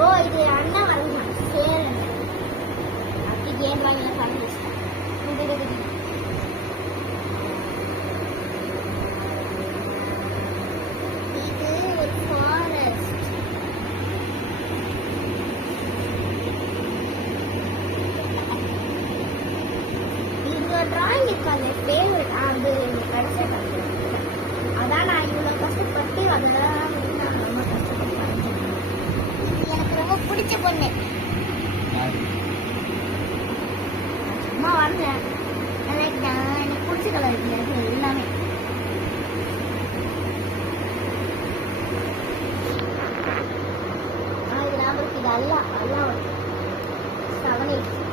ஓ இது அண்ணா வரலாம் சேரன் அப்படி கேம் வாங்கல காலேஜ் இது ஒரு ஃபாரஸ்ட் இந்த டிராயிங் இருக்காங்க ஃபேவரட் அது படிச்சேன் அதான் நான் இவ்வளோ கஷ்டப்பட்டு வந்தேன் நான் ரொம்ப கஷ்டப்பட்டு எனக்கு ரொம்ப பிடிச்ச பொண்ணு சும்மா வரைஞ்சேன் எனக்கு பிடிச்ச கலர் இருக்கு எல்லாமே இது ஞாபகம் இது அல்லா 7 8